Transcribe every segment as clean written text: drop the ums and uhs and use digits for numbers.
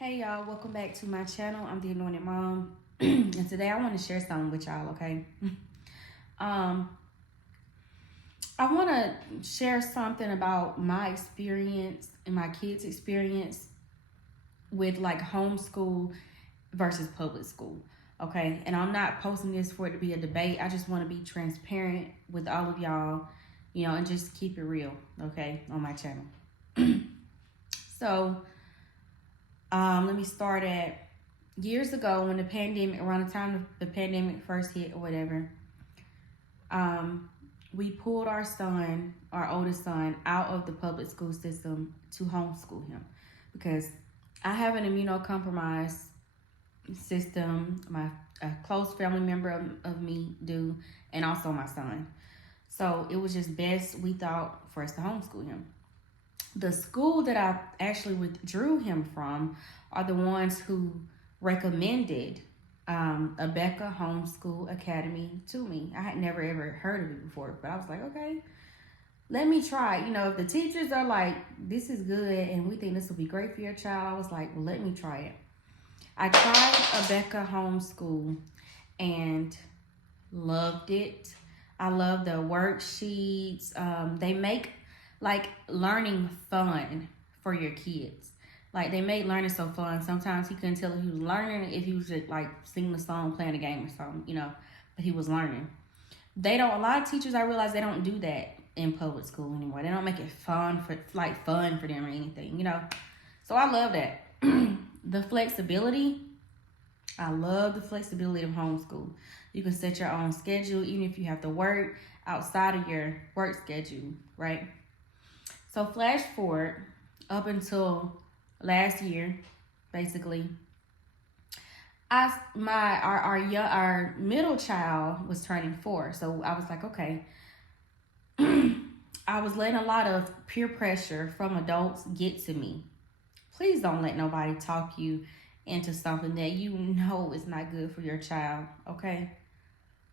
Hey y'all, welcome back to my channel. I'm the Anointed Mom. And today I want to share something with y'all, okay? I want to share something about my experience and my kids' experience with like homeschool versus public school, okay? And I'm not posting this for it to be a debate. I just want to be transparent with all of y'all, and just keep it real, okay, on my channel. So, let me start at years ago when the pandemic, around the time the pandemic first hit or whatever. We pulled our oldest son, out of the public school system to homeschool him because I have an immunocompromised system. A close family member of me do, and also my son. So it was just best, we thought, for us to homeschool him. The school that I actually withdrew him from are the ones who recommended Abeka Homeschool Academy to me. I had never ever heard of it before, but I was like, okay, let me try. If the teachers are like, this is good and we think this will be great for your child, I was like, well, let me try it. I tried Abeka Homeschool and loved it. I love the worksheets. They make like learning fun for your kids. Like they made learning so fun. Sometimes he couldn't tell if he was learning, if he was just like singing a song, playing a game or something, but he was learning. A lot of teachers, I realize they don't do that in public school anymore. They don't make it fun for them or anything, So I love that. The flexibility, I love the flexibility of homeschool. You can set your own schedule, even if you have to work outside of your work schedule, right? So flash forward up until last year, basically. Our middle child was turning 4, so I was like, okay. I was letting a lot of peer pressure from adults get to me. Please don't let nobody talk you into something that you know is not good for your child, okay?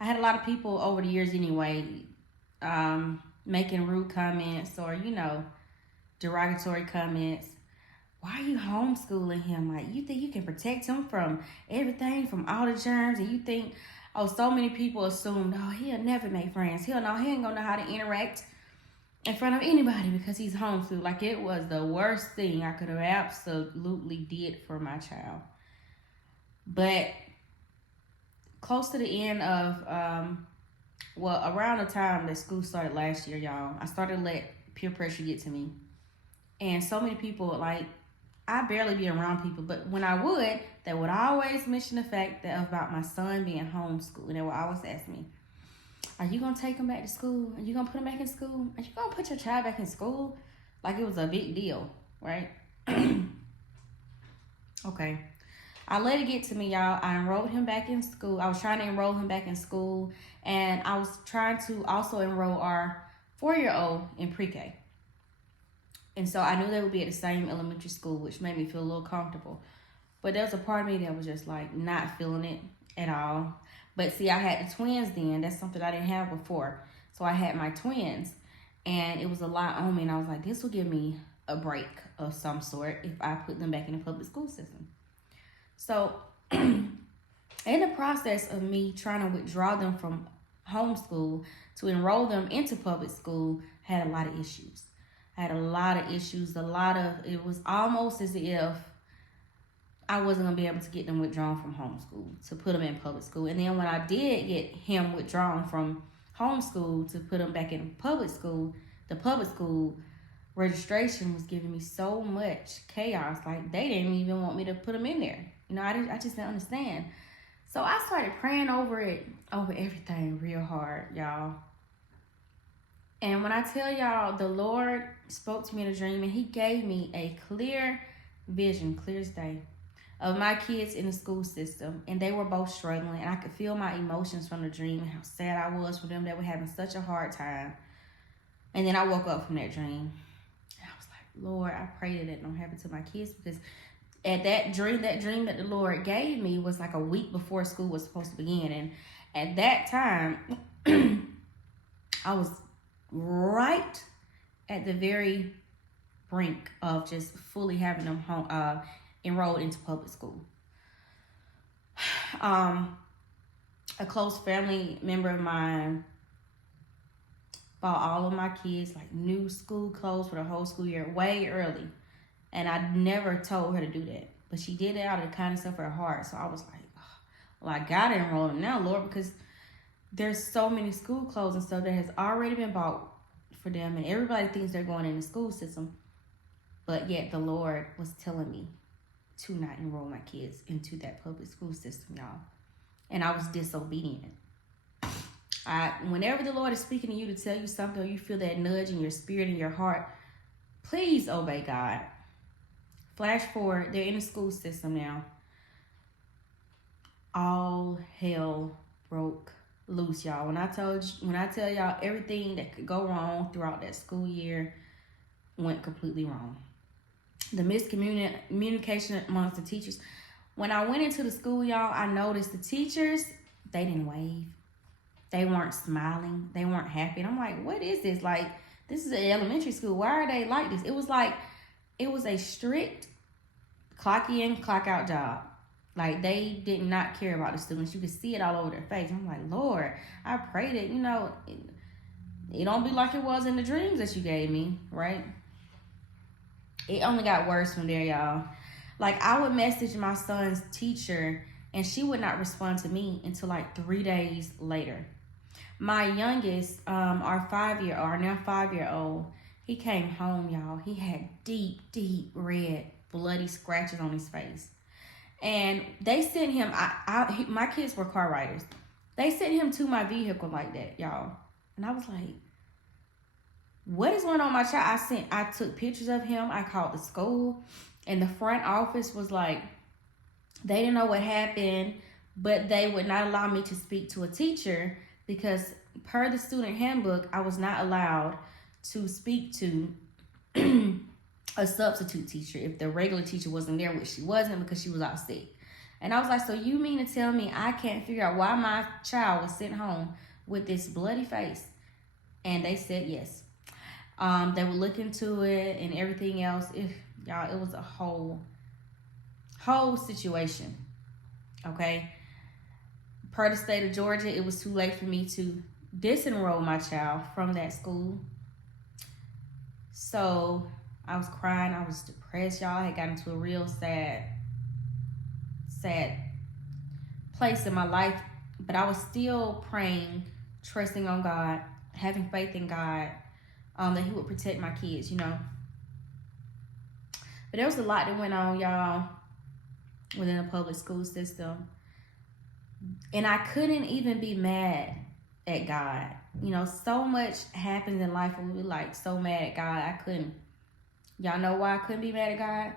I had a lot of people over the years anyway, making rude comments or, derogatory comments. Why are you homeschooling him? Like, you think you can protect him from everything, from all the germs, and you think, so many people assumed, he'll never make friends. He ain't gonna know how to interact in front of anybody because he's homeschooled. Like, it was the worst thing I could have absolutely did for my child. But close to the end of, around the time that school started last year, y'all, I started to let peer pressure get to me. And so many people, like, I barely be around people, but when I would, they would always mention the fact that about my son being homeschooled. And they would always ask me, are you going to take him back to school? Are you going to put him back in school? Are you going to put your child back in school? Like it was a big deal, right? Okay. I let it get to me, y'all. I enrolled him back in school. I was trying to enroll him back in school. And I was trying to also enroll our 4-year-old in pre-K. And so I knew they would be at the same elementary school, which made me feel a little comfortable. But there was a part of me that was just like not feeling it at all. But see, I had the twins then. That's something I didn't have before. So I had my twins and it was a lot on me. And I was like, this will give me a break of some sort if I put them back in the public school system. So in the process of me trying to withdraw them from homeschool to enroll them into public school, I had a lot of issues. It was almost as if I wasn't going to be able to get them withdrawn from homeschool to put them in public school. And then when I did get him withdrawn from homeschool to put him back in public school, the public school registration was giving me so much chaos. Like, they didn't even want me to put him in there. I just didn't understand. So I started praying over everything real hard, y'all. And when I tell y'all, the Lord spoke to me in a dream and he gave me a clear vision, clear as day, of my kids in the school system. And they were both struggling. And I could feel my emotions from the dream and how sad I was for them. They were having such a hard time. And then I woke up from that dream. And I was like, Lord, I pray that it don't happen to my kids, because at that dream that the Lord gave me was like a week before school was supposed to begin. And at that time, I was right at the very brink of just fully having them home, enrolled into public school. A close family member of mine bought all of my kids like new school clothes for the whole school year way early. And I never told her to do that. But she did it out of the kindness of her heart. So I was like, oh, well, I got to enroll them now, Lord, because there's so many school clothes and stuff that has already been bought for them. And everybody thinks they're going in the school system. But yet the Lord was telling me to not enroll my kids into that public school system, y'all. And I was disobedient. Whenever the Lord is speaking to you to tell you something, or you feel that nudge in your spirit and your heart, please obey God. Flash forward, they're in the school system now. All hell broke loose, y'all. When I tell y'all everything that could go wrong throughout that school year went completely wrong. The miscommunication amongst the teachers. When I went into the school, y'all, I noticed the teachers, they didn't wave. They weren't smiling. They weren't happy. And I'm like, what is this? Like, this is an elementary school. Why are they like this? It was a strict clock in, clock out job. Like, they did not care about the students. You could see it all over their face. I'm like, Lord, I pray that, it don't be like it was in the dreams that you gave me, right? It only got worse from there, y'all. Like, I would message my son's teacher, and she would not respond to me until like 3 days later. My youngest, our now 5-year-old, he came home, y'all. He had deep, deep red, bloody scratches on his face. And they sent him, my kids were car riders. They sent him to my vehicle like that, y'all. And I was like, what is going on with my child? I took pictures of him. I called the school. And the front office was like, they didn't know what happened, but they would not allow me to speak to a teacher because per the student handbook, I was not allowed to speak to a substitute teacher if the regular teacher wasn't there, which she wasn't because she was out sick. And I was like, so you mean to tell me I can't figure out why my child was sent home with this bloody face? And they said yes. They would look into it and everything else. Y'all, it was a whole situation. Okay. Per the state of Georgia, it was too late for me to disenroll my child from that school. So I was crying. I was depressed, y'all. I had gotten to a real sad place in my life. But I was still praying, trusting on God, having faith in God, that he would protect my kids, But there was a lot that went on, y'all, within the public school system. And I couldn't even be mad at God. So much happens in life when we like so mad at God. I couldn't. Y'all know why I couldn't be mad at God?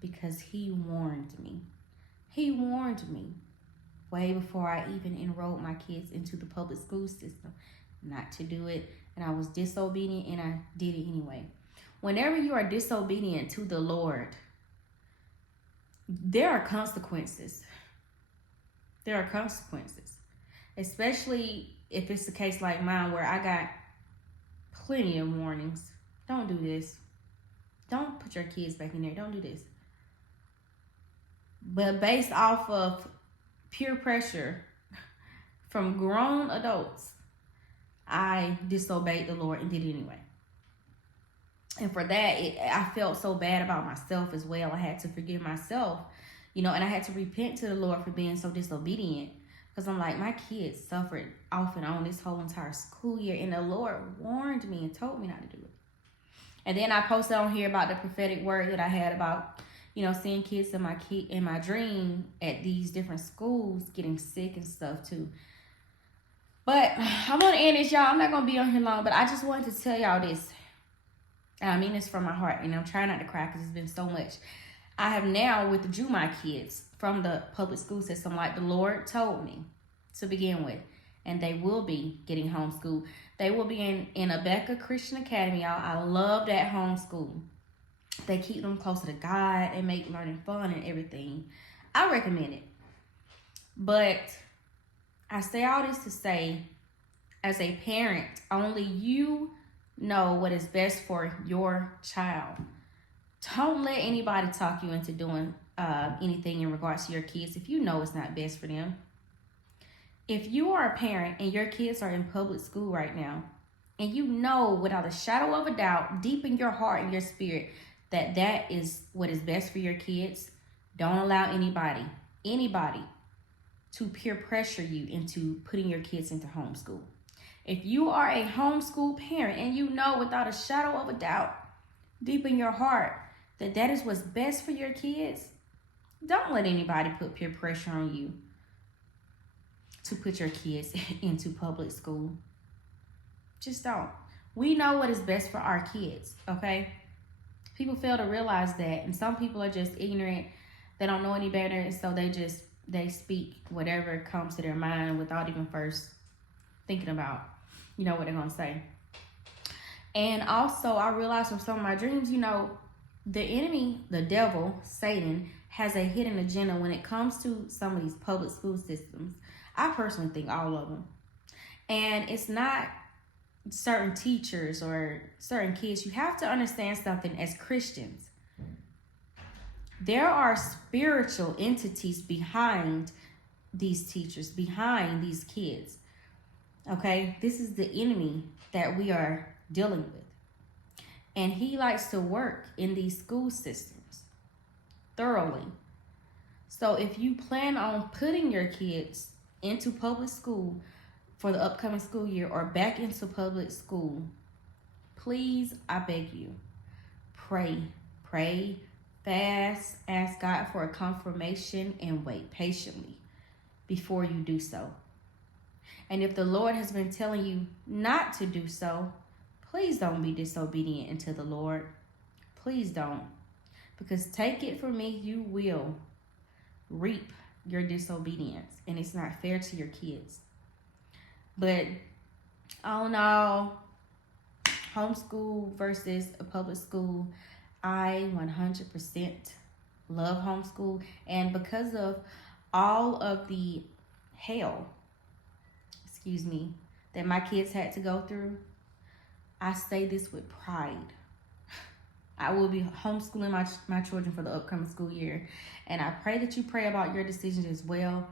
Because he warned me. He warned me way before I even enrolled my kids into the public school system not to do it. And I was disobedient and I did it anyway. Whenever you are disobedient to the Lord, there are consequences. There are consequences. Especially if it's a case like mine where I got plenty of warnings. Don't do this. Don't put your kids back in there. Don't do this. But based off of peer pressure from grown adults, I disobeyed the Lord and did it anyway. And for that, I felt so bad about myself as well. I had to forgive myself, and I had to repent to the Lord for being so disobedient. Because I'm like, my kids suffered off and on this whole entire school year. And the Lord warned me and told me not to do it. And then I posted on here about the prophetic word that I had about, seeing kids in my dream at these different schools getting sick and stuff too. But I want to end this, y'all. I'm not going to be on here long, but I just wanted to tell y'all this. And I mean this from my heart, and I'm trying not to cry because it's been so much. I have now withdrew my kids from the public school system like the Lord told me to begin with. And they will be getting homeschooled. They will be in a Becca Christian Academy, y'all. I love that homeschool. They keep them closer to God and make learning fun and everything. I recommend it. But I say all this to say, as a parent, only you know what is best for your child. Don't let anybody talk you into doing anything in regards to your kids if you know it's not best for them. If you are a parent and your kids are in public school right now, and you know without a shadow of a doubt, deep in your heart and your spirit, that that is what is best for your kids, don't allow anybody to peer pressure you into putting your kids into homeschool. If you are a homeschool parent and you know without a shadow of a doubt, deep in your heart, that that is what's best for your kids, don't let anybody put peer pressure on you to put your kids into public school. Just don't. We know what is best for our kids, okay? People fail to realize that, and some people are just ignorant. They don't know any better, and so they speak whatever comes to their mind without even first thinking about, what they're going to say. And also, I realized from some of my dreams, the enemy, the devil, Satan, has a hidden agenda when it comes to some of these public school systems. I personally think all of them. And it's not certain teachers or certain kids. You have to understand something as Christians. There are spiritual entities behind these teachers, behind these kids. Okay? This is the enemy that we are dealing with. And he likes to work in these school systems thoroughly. So if you plan on putting your kids into public school for the upcoming school year or back into public school, please, I beg you, pray, fast, ask God for a confirmation, and wait patiently before you do so. And if the Lord has been telling you not to do so, please don't be disobedient unto the Lord. Please don't. Because take it from me, you will reap your disobedience, and it's not fair to your kids. But all in all, homeschool versus a public school, I 100% love homeschool. And because of all of the hell, that my kids had to go through, I say this with pride. I will be homeschooling my children for the upcoming school year. And I pray that you pray about your decisions as well.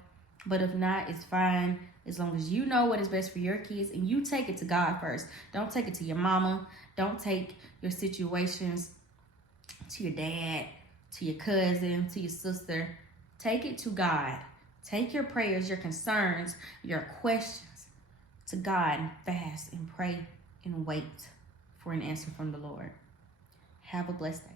But if not, it's fine. As long as you know what is best for your kids and you take it to God first. Don't take it to your mama. Don't take your situations to your dad, to your cousin, to your sister. Take it to God. Take your prayers, your concerns, your questions to God, and fast and pray and wait for an answer from the Lord. Have a blessed day.